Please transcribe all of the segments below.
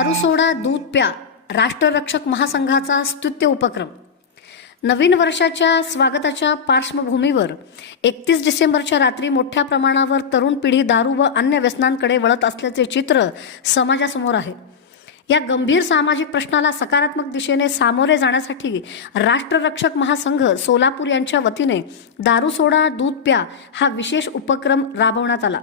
दारू सोडा दूध प्या राष्ट्ररक्षक महासंघाचा स्तुत्य उपक्रम. नवीन वर्षाच्या स्वागताच्या पार्श्वभूमीवर 31 डिसेंबरच्या रात्री मोठ्या प्रमाणावर तरुण पिढी दारू व अन्य व्यसनांकडे वळत असल्याचे चित्र समाजासमोर आहे. या गंभीर सामाजिक प्रश्नाला सकारात्मक दिशेने सामोरे जाण्यासाठी राष्ट्ररक्षक महासंघ सोलापूर यांच्या वतीने दारू सोडा दूध प्या हा विशेष उपक्रम राबवण्यात आला.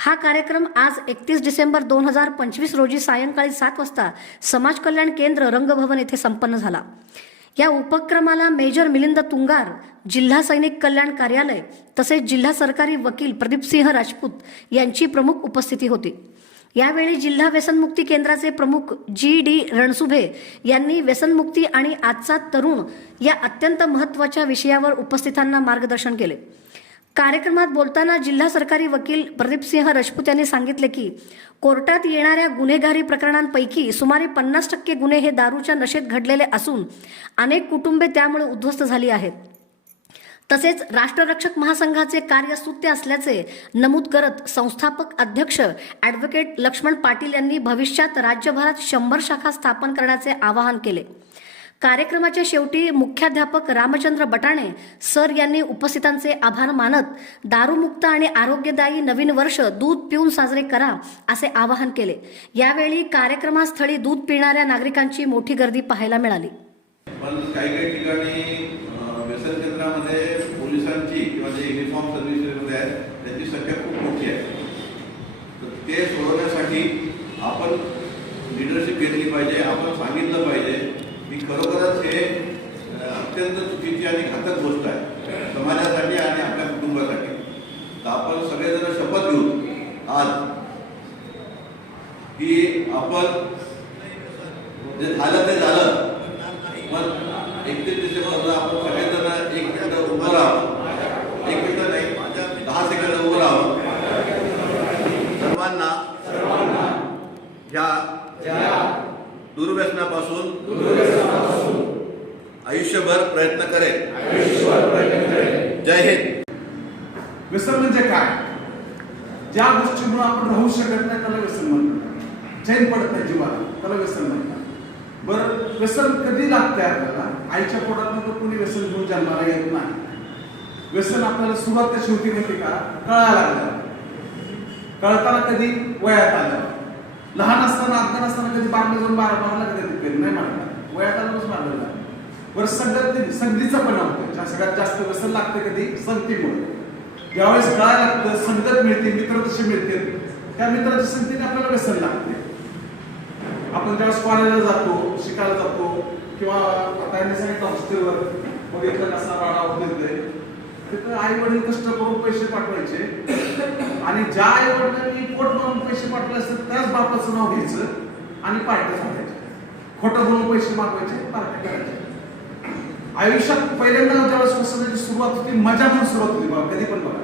हा कार्यक्रम आज 31 डिसेंबर 2025 रोजी सायंकाळी 7 वाजता समाज कल्याण केंद्र रंगभवन येथे संपन्न झाला. या उपक्रमाला मेजर मिलिंद तुंगार, जिल्हा सैनिक कल्याण कार्यालय तसेच जिल्हा सरकारी वकील प्रदीपसिंह राजपूत यांची प्रमुख उपस्थिती होती. यावेळी जिल्हा व्यसनमुक्ती केंद्राचे प्रमुख जी.डी. रणसुभे यांनी व्यसनमुक्ती आणि आजचा तरुण या अत्यंत महत्त्वाच्या विषयावर उपस्थितांना मार्गदर्शन केले. कार्यक्रमात बोलताना जिल्हा सरकारी वकील प्रदीपसिंह राजपूत यांनी सांगितले की कोर्टात येणाऱ्या गुन्हेगारी प्रकरणांपैकी सुमारे 50% गुन्हे हे दारूच्या नशेत घडलेले असून अनेक कुटुंबे त्यामुळे उद्ध्वस्त झाली आहेत. तसेच राष्ट्ररक्षक महासंघाचे कार्य स्तुत्य असल्याचे नमूद करत संस्थापक अध्यक्ष ॲडव्होकेट लक्ष्मण पाटील यांनी भविष्यात राज्यभरात 100 शाखा स्थापन करण्याचे आवाहन केले. कार्यक्रमाच्या शेवटी मुख्याध्यापक रामचंद्र बटाणे सर यांनी उपस्थितांचे आभार मानत दारूमुक्त आणि आरोग्यदायी नवीन वर्ष दूध पिऊन साजरे करा असे आवाहन केले. यावेळी कार्यक्रमास्थळी दूध पिणाऱ्या नागरिकांची मोठी गर्दी पाहायला मिळाली. पण काही ठिकाणी व्यसन केंद्रामध्ये पोलिसांची किंवा जे युनिफॉर्म सर्व्हिसेसमध्ये आहेत त्याची संख्या खूप मोठी आहे. तर ते सोडवण्यासाठी आपण लिडरशिप घेतली पाहिजे. आपण सांगितलं पाहिजे की खरोखरच हे अत्यंत चुकीची आणि घातक गोष्ट आहे समाजासाठी आणि आपल्या कुटुंबासाठी. तर आपण सगळेजण शपथ घेऊ आज की आपण जे झालं ते झालं. पण 31 डिसेंबरला आपण सगळेजण एक मिनिट उभं राहावं. एक मिनिट नाही 10 सेकंद उभं राहावं. सर्वांना ह्या दुर्व्यसनापासून आयुष्यभर प्रयत्न करेल. जय हिंद. व्यसन म्हणजे काय? ज्या गोष्टीमुळे आपण राहू शकत नाही त्याला व्यसन म्हणतात. चैन पडत नाही जीवाला त्याला व्यसन म्हणतात. बरं, व्यसन कधी लागते आपल्याला? आईच्या पोटात तर कोणी व्यसन घेऊन जन्माला येत नाही. व्यसन आपल्याला सुरुवात कशी होती माहिती का? कळायला लागलं. कळताना कधी? वयात आलं. लहान असताना अज्ञान असताना कधी बारला जाऊन मारला कधी नाही मारला. वयात आल्याच मारलेला. बरं, संगतीचं पण होतं. सगळ्यात जास्त व्यसन लागते कधी? संगतीमुळे. ज्यावेळेस कळायला लागतं, संगत मिळते, मित्र तसे मिळते, त्या मित्राच्या संगतीने आपल्याला व्यसन लागते. आपण ज्यावेळेस कॉलेजला जातो, शिकायला जातो किंवा आता यांनी सांगितलं हॉस्टेलवर बघितलं कसा वाडा होते तिथं आई वडील कष्ट करून पैसे पाठवायचे आणि ज्या आई वडिलांनी पोट भरून पैसे पाठवले असतात त्याच बापाचं नाव घ्यायचं आणि पार्ट्या सांगायच्या. खोटं बोलून पैसे मागवायचे, पार्ट्या करायचे. आयुष्यात पहिल्यांदा ज्यावेळेस व्यसनाची सुरुवात होती मजा म्हणून सुरुवात होती. बघा कधी पण बघा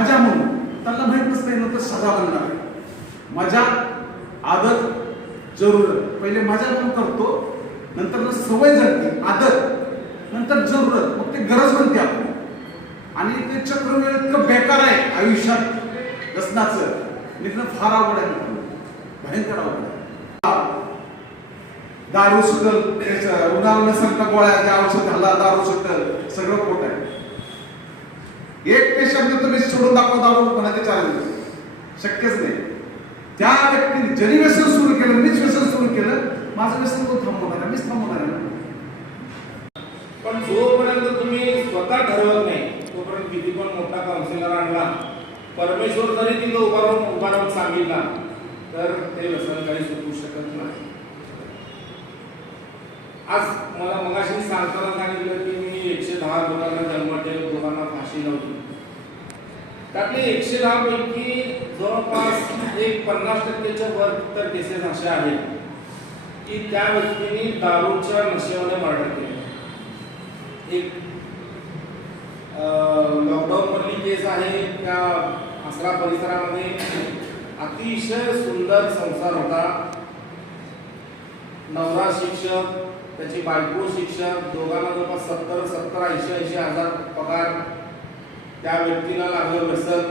मजा म्हणून. त्यांना माहित नसतं नंतर सजा बनणार. मजा, आदत, जरूरत. पहिले मजा म्हणून करतो, नंतर सवय झाली, आदत, नंतर जरूरत, मग ते गरज बनते आपली. आणि ते चक्रव्यूह इतकं बेकार आहे आयुष्यात व्यसनाचं. निघणं फार अवघड आहे, भयंकर अवघड आहे. दारू सुटल, उन्हाळा नसेल तर गोळ्या औषध घाला, दारू सुटल, सगळं खोट आहे. एक पेशंट तुम्ही सोडून दाखवा दारू कोणाचे चालेल? शक्यच नाही. त्या व्यक्तीने जरी व्यसन सुरू केलं, मीच व्यसन सुरू केलं, माझं व्यसन कोण थांबवणार आहे? मीच थांबवणार आहे. पण जोपर्यंत तुम्ही स्वतः ठरवत नाही तोपर्यंत किती पण मोठा काउन्सिलर आणला, परमेश्वर जरी तिथं उभा राहून सांगितला तर ते व्यसन काही सुटू शकत नाही. आज मला मगाशी सांगताना सांगितलं की मी 110 लोकांना जन्म दिले, दोघांना फाशी नव्हती. त्यातले 110 पैकी जवळपास एक 50%च्या वर तर केसेस अशा आहेत की त्या व्यक्तीने दारूच्या नशेमध्ये मर्डर केले. एक लॉकडाऊन मधली केस आहे. त्या आसरा परिसरामध्ये अतिशय सुंदर संसार होता. नवरा शिक्षक, त्याची बायको शिक्षक, दोघांना जवळपास 70-80 हजार पगार. त्या व्यक्तीला लागलं व्यसन,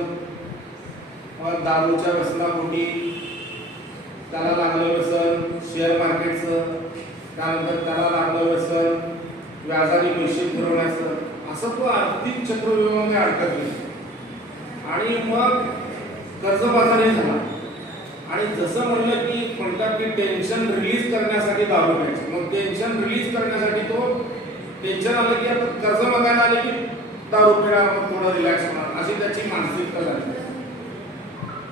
दारूच्या व्यसनापोटी त्याला लागलं व्यसन शेअर मार्केटचं, त्यानंतर त्याला लागलं व्यसन व्याजाने पैसे फिरवण्याचं, असं तो आर्थिक चक्रव्यूहामध्ये अडकत गेला आणि मग कर्जबाजारी झाला. आणि जसं म्हणलं की म्हणतात की टेन्शन रिलीज करण्यासाठी दारू प्यायचं, मग टेन्शन रिलीज करण्यासाठी तो टेन्शन आलं की आता कर्ज मागायला आले की दारू पिणार, मग थोडं रिलॅक्स होणार, अशी त्याची मानसिकता झाली.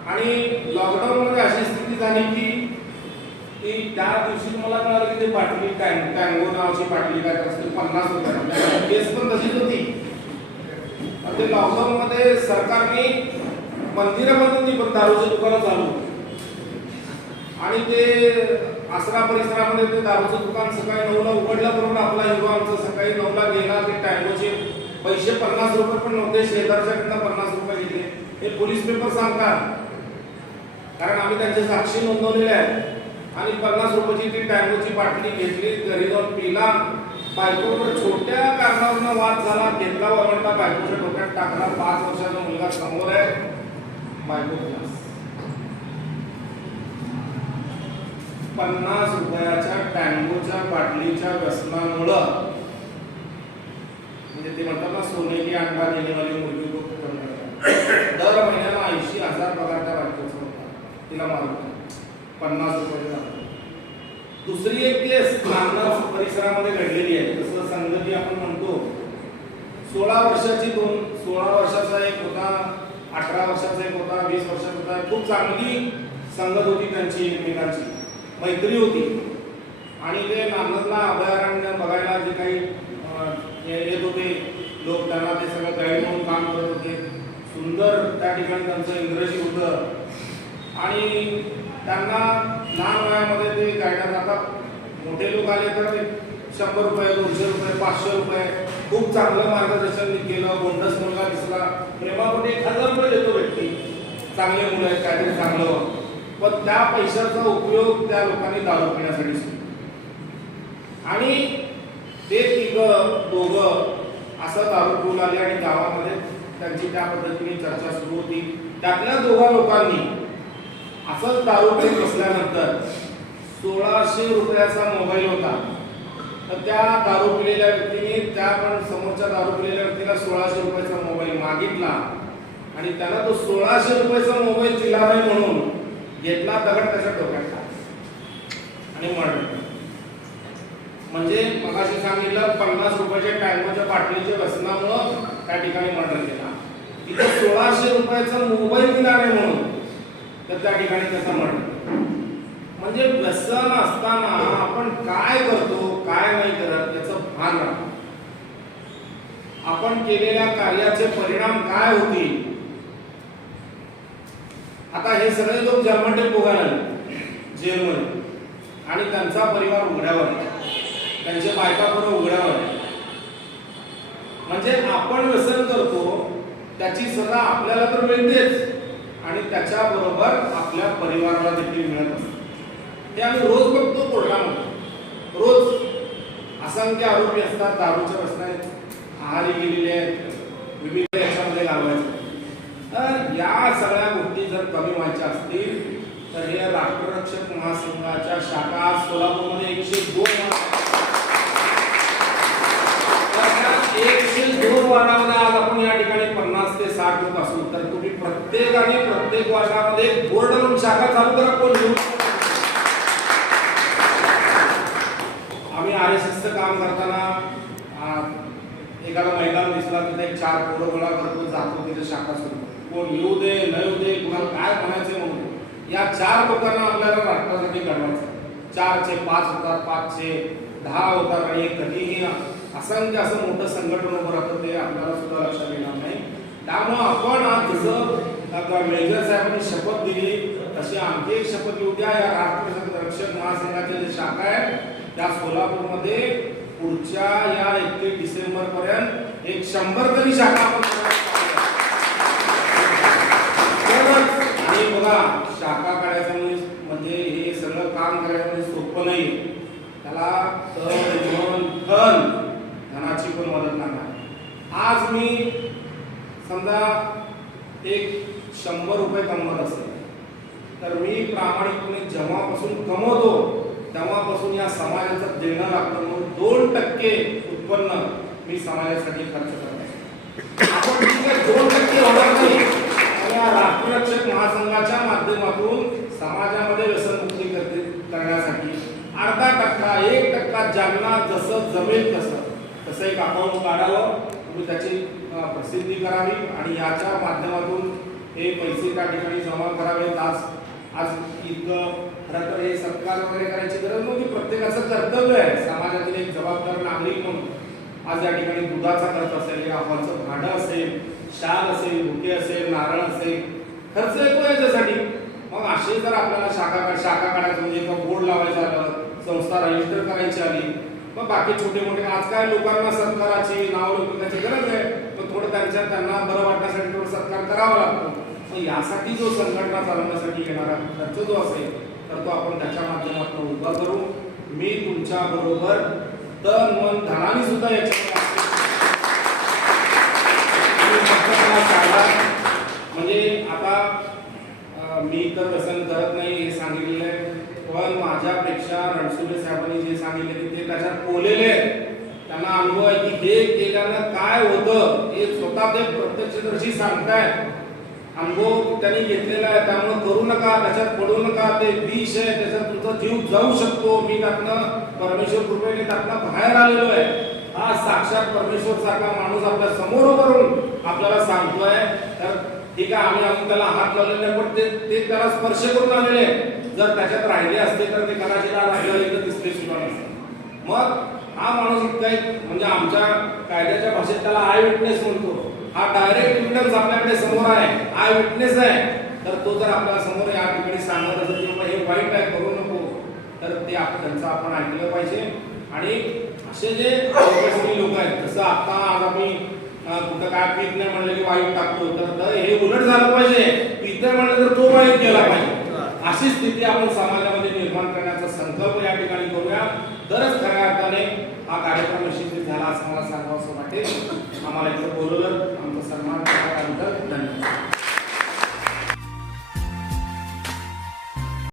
आणि लॉकडाऊनमध्ये अशी स्थिती झाली की त्या दिवशी मला कळालं की ते बाटली टँगो नावाची बाटली काय असते 50 रुपये, केस पण तशीच होती. ते लॉकडाऊनमध्ये सरकारने मंदिरं बंद होती पण दारूची दुकानं चालू, आणि ते आसरा परिसरामध्ये ते दारूचं दुकान सकाळी 9ला उघडलं, बरोबर आपला हिरो आमचा सकाळी 9ला गेला. ते टँगोचे पैसे 50 रुपये पण नव्हते, शेजारच्याकडनं 50 रुपये घेतले. हे पोलीस पेपर सांगतात, कारण आम्ही त्यांचे साक्षी नोंदवलेले आहेत. आणि 50 रुपयाची ती टँगोची बाटली घेतली, घरी जाऊन पिला. बायकोवर छोट्या कारणावरून वाद झाला, घेतला वरवंटा बायकोच्या डोक्यात टाकला. 5 वर्षाचा मुलगा समोर आहे, बायको 50 रुपयाच्या टँगोच्या बाटलीच्या व्यसनामुळं, म्हणजे ते म्हणतात ना सोने की अंडा देने वाली मुलगी को दर महिन्याला 80,000 पगार त्या बायकोचा होता, तिला मारून 50 रुपये. दुसरी एक केस नांदगाव परिसरामध्ये घडलेली आहे. जसं संगती आपण म्हणतो, 16 वर्षाचा एक होता, 18 वर्षाचा एक होता, 20 वर्षाचा होता. खूप चांगली संगत होती त्यांची, एकमेकांची मैत्री होती. आणि ते नांदगावला अभयारण्य बघायला जे काही येत होते लोक, त्यांना ते सगळं गाईड म्हणून काम करत होते. सुंदर त्या ठिकाणी त्यांचं इंग्रजी होतं आणि त्यांना लहान वयामध्ये ते गायडर, आता मोठे लोक आले तर 100 रुपये 200 रुपये 500 रुपये खूप चांगलं मार्गदर्शन केलं. गोंडस मुलगा दिसला, प्रेमापोटी 1000 रुपये देतो व्यक्ती, चांगले मुलं आहेत काहीतरी चांगलं, पण त्या पैशाचा उपयोग त्या लोकांनी दारू पिण्यासाठी सुरू. आणि ते दोघं असं दारू पिऊन आले आणि गावामध्ये त्यांची त्या पद्धतीने चर्चा सुरू होती. त्यातल्या दोघा लोकांनी असंच दारू पिऊन बसल्यानंतर 1600 रुपयाचा मोबाईल होता, तर त्या दारू पिलेल्या व्यक्तीने त्या पण समोरच्या दारू पिलेल्या व्यक्तीला 1600 रुपयाचा मोबाईल मागितला आणि त्याला तो 1600 रुपयाचा मोबाईल दिला नाही म्हणून घेतला, दगड त्याच्या डोक्यात आणि मर्डर. म्हणजे मगाशी सांगितलं 50 रुपयाच्या टँगोच्या बाटलीच्या व्यसनामुळं त्या ठिकाणी मर्डर केला. तिथे 1600 रुपयाचा मोबाईल दिला नाही म्हणून तर त्या ठिकाणी त्याचा मर्डर. म्हणजे व्यसन असताना आपण काय करतो काय नाही करत याचं भान राखतो. आपण केलेल्या कार्याचे परिणाम काय होतील. आता हे सगळे लोक जन्मठे पोगायला जेलमध्ये आणि त्यांचा परिवार उघड्यावर आहे, त्यांचे बायका पण उघड्यावर आहे. म्हणजे आपण व्यसन करतो त्याची सजा आपल्याला तर मिळतेच आणि त्याच्याबरोबर आपल्या परिवाराला देखील मिळत असते. हे आम्ही रोज बघतो कोर्टामध्ये. रोज असंख्य आरोपी असतात, दारूच्या व्यसनात आहारी गेलेले आहेत, विविध याच्यामध्ये घालवायचे. तर या सगळ्या गोष्टी जर कमी व्हायच्या असतील तर हे राष्ट्ररक्षक महासंघाच्या शाखा सोलापूरमध्ये 102 वार्डामध्ये आज आपण या ठिकाणी 50 ते 60 लोक असू. तर तुम्ही प्रत्येक वार्डामध्ये बोर्ड लावून शाखा चालू करा. कोण घेऊ. आम्ही RSSचं काम करताना एखादा मैदान दिसला तिथे 4 पोरं गोळा करतो, जातो तिथे शाखा सुरू. कोण येऊ दे न येऊ दे, कुणाला काय म्हणायचे म्हणून या 4 लोकांना आपल्याला राष्ट्रासाठी घडवायचं. 4चे 5 होतात, 5चे 10 होतात आणि कधीही असंख्य असं मोठं संघटन उभं राहतं ते आपल्याला सुद्धा लक्षात येणार नाही. त्यामुळं आपण आज जसं मेजर साहेबांनी शपथ दिली तशी आणखी एक शपथ घेऊ द्या. या राष्ट्ररक्षक महासंघाच्या जे शाखा आहेत त्या सोलापूरमध्ये पुढच्या या 31 डिसेंबर पर्यंत 100 तरी शाखा आपण आणि बघा शाखा काढायचं म्हणजे हे सगळं काम करायचं म्हणजे सोपं नाही. त्याला धनाची पण मदत लागणार. आज मी समजा एक 100 रुपये कमवत असेल तर मी प्रामाणिकपणे जेव्हापासून कमवतो तेव्हापासून या समाजाचं देणं लागतं म्हणून 2% उत्पन्न मी समाजासाठी खर्च करतो. आपण ठीक आहे 2% होणार नाही, पण या राष्ट्ररक्षक महासंघाच्या माध्यमातून समाजामध्ये व्यसनमुक्ती करण्यासाठी 0.5%, 1% ज्यांना जसं जमेल तसं एक अकाउंट काढावं, तुम्ही त्याची प्रसिद्धी करावी आणि याच्या माध्यमातून हे पैसे त्या ठिकाणी जमा करावेत. आज इतकं खरं तर हे सत्कार वगैरे करायची गरज नव्हती, प्रत्येकाचं कर्तव्य आहे समाजातील एक जबाबदार नागरिक म्हणून. आज या ठिकाणी दुधाचा खर्च असेल, या हॉलचं भाडं असेल, शाल असेल, बुके असेल, नारळ असेल, खर्च येतो याच्यासाठी. मग असे जर आपल्याला शाखा काढायचं म्हणजे बोर्ड लावायचं आलं, संस्था रजिस्टर करायची आली, मग बाकी छोटे मोठे आज काय लोकांना सत्काराची नाव लोकांची गरज आहे, पण थोडं त्यांना बरं वाटण्यासाठी थोडं सत्कार करावा लागतो. मग यासाठी जो संघटना चालवण्यासाठी येणारा खर्च जो असेल तर तो आपण त्याच्या माध्यमातून उभा करू. मी तुमच्या बरोबर तन मन धनाने सुद्धा याच्यामध्ये म्हणजे आता मी तर व्यसन करत नाही हे सांगितलेलं आहे, पण माझ्यापेक्षा रणसुले साहेबांनी जे सांगितले ते त्याच्यात पोलेले आहेत, त्यांना अनुभव आहे की हे केल्यानं काय होतं हे स्वतः ते प्रत्यक्षदर्शी सांगतायत. अनुभव त्यांनी घेतलेला आहे, त्यामुळे करू नका, त्याच्यात पडू नका, ते विष आहे, त्याच्यात तुमचा जीव जाऊ शकतो. मी त्यातनं परमेश्वर कृपेने त्यातनं बाहेर आलेलो आहे. हा साक्षात परमेश्वर सारखा माणूस आपल्या समोर करून आपल्याला सांगतोय. तर ठीक आहे, आम्ही अजून त्याला हात लावलेले नाही, पण ते त्याला स्पर्श करून आलेले आहे. जर त्याच्यात राहिले असते तर ते कदाचित आपल्याला इथं दिसले सुद्धा नसते. मग हा माणूस इतका म्हणजे आमच्या कायद्याच्या भाषेत त्याला आय विटनेस म्हणतो. हा डायरेक्ट एव्हिडन्स आपल्याकडे समोर आहे, आय विटनेस आहे. तर तो जर आपल्या समोर या ठिकाणी सांगत असेल की बाबा हे वाईट आहे, करू नको, तर ते त्यांचं आपण ऐकलं पाहिजे. आणि असे जे लोक आहेत, जसं आता आज आम्ही कुठं काय पीत नाही म्हणलं की वाईट टाकतो, तर हे उलट झालं पाहिजे. पीत नाही म्हणलं तर तो वाईट केला पाहिजे. अशी स्थिती आपण समाजामध्ये निर्माण करण्याचा संकल्प या ठिकाणी करूया, तरच खऱ्या अर्थाने हा कार्यक्रम यशस्वी झाला असं मला सांगावं असं वाटेल. आम्हाला इथं बोलवलं, आमचा सन्मान केल्यानंतर धन्यवाद.